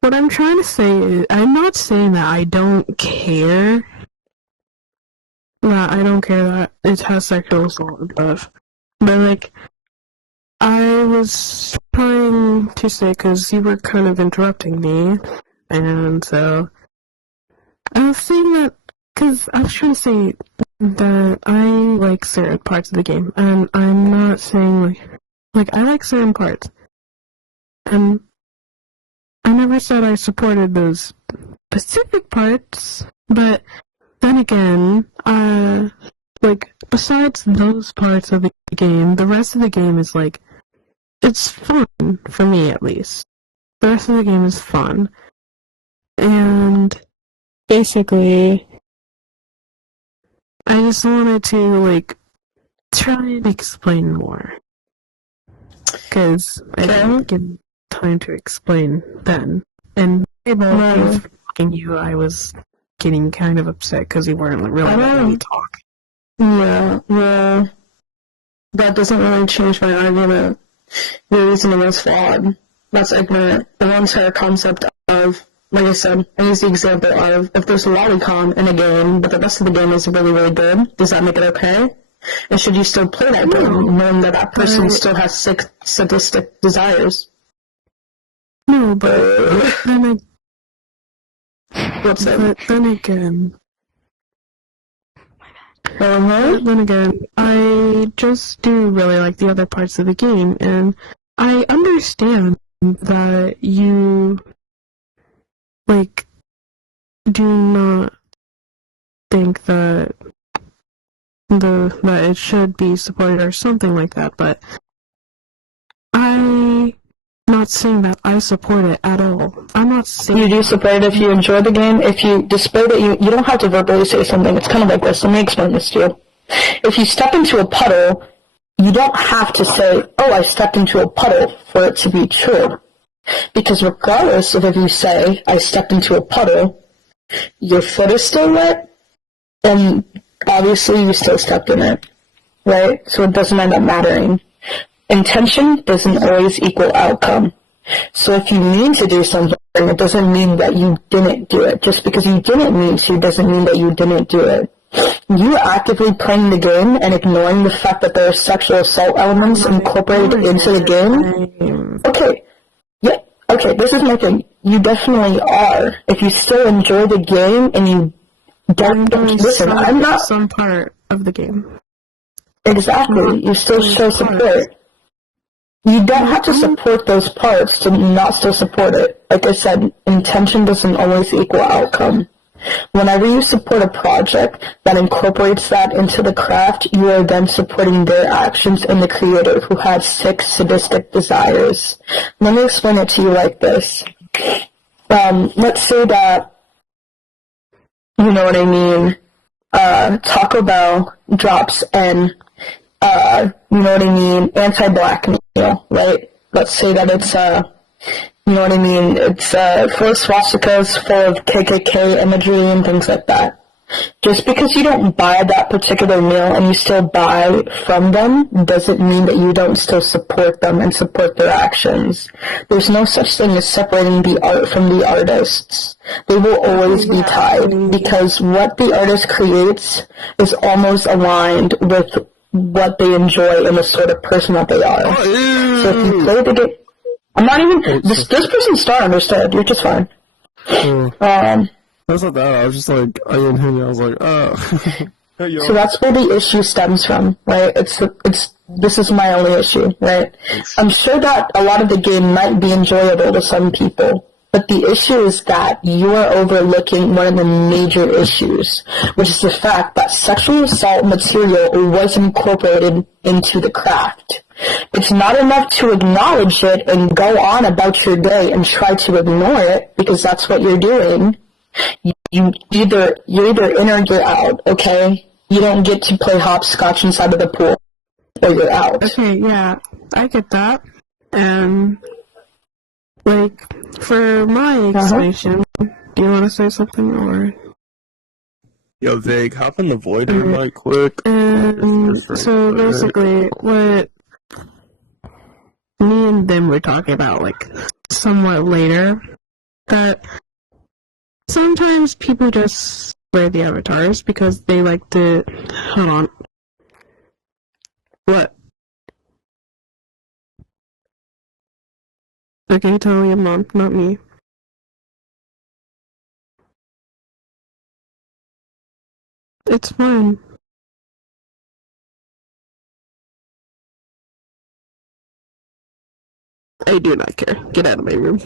what I'm trying to say is, I'm not saying that I don't care. That I don't care that it has sexual assault and stuff. But, like, I was trying to say, because you were kind of interrupting me, and so I was saying that, because I was trying to say that I like certain parts of the game, and I'm not saying, like I like certain parts, and I never said I supported those specific parts, but then again, like, besides those parts of the game, the rest of the game is, like, it's fun, for me at least. The rest of the game is fun. And basically, I just wanted to, like, try and explain more. Because I didn't get time to explain then. And about talking you, I was getting kind of upset because you weren't really letting me talk. Yeah, well, that doesn't really change my argument. Your reasoning is flawed. That's ignorant. The whole entire concept of, like I said, I use the example of, if there's a lolicon in a game, but the rest of the game is really, really good, does that make it okay? And should you still play that game, knowing that that person still has sick, sadistic desires? No, but then again, then again, I just do really like the other parts of the game, and I understand that you, like, do not think that that it should be supported or something like that, but I'm not saying that I support it at all. I'm not saying... You do support it if you enjoy the game. If you, despite it, you don't have to verbally say something. It's kind of like this. Let me explain this to you. If you step into a puddle, you don't have to say, oh, I stepped into a puddle for it to be true. Because regardless of if you say, I stepped into a puddle, your foot is still wet, and obviously you still stepped in it, right? So it doesn't end up mattering. Intention doesn't always equal outcome. So if you mean to do something, it doesn't mean that you didn't do it. Just because you didn't mean to doesn't mean that you didn't do it. You actively playing the game and ignoring the fact that there are sexual assault elements incorporated into the game. Okay, yeah, okay, this is my thing. You definitely are. If you still enjoy the game and you don't listen, I'm not some part of the game. Exactly. You still show support. You don't have to support those parts to not still support it. Like I said, intention doesn't always equal outcome. Whenever you support a project that incorporates that into the craft, you are then supporting their actions and the creator who has sick, sadistic desires. Let me explain it to you like this. Let's say that, you know what I mean, Taco Bell drops an, you know what I mean, anti-black meal, right? Let's say that it's, you know what I mean, it's full of swastikas, full of KKK imagery and things like that. Just because you don't buy that particular meal and you still buy from them doesn't mean that you don't still support them and support their actions. There's no such thing as separating the art from the artists. They will always be tied because what the artist creates is almost aligned with what they enjoy and the sort of person that they are. So if you play the game, I'm not even, this person's star understood, you're just fine. That's not that, I was just like, I didn't hear you, I was like, oh. So that's where the issue stems from, right? This is my only issue, right? I'm sure that a lot of the game might be enjoyable to some people, but the issue is that you are overlooking one of the major issues, which is the fact that sexual assault material was incorporated into the craft. It's not enough to acknowledge it and go on about your day and try to ignore it, because that's what you're doing. You're either in or you're out, okay? You don't get to play hopscotch inside of the pool, or you're out. Okay, yeah, I get that. And, like, for my explanation, do you want to say something, or? Yo, Vague, hop in the void room right quick. So basically, what me and them were talking about, like, somewhat later, that sometimes people just wear the avatars because they like to. Hold on. What? Okay, tell your mom, not me. It's fine. I do not care. Get out of my room.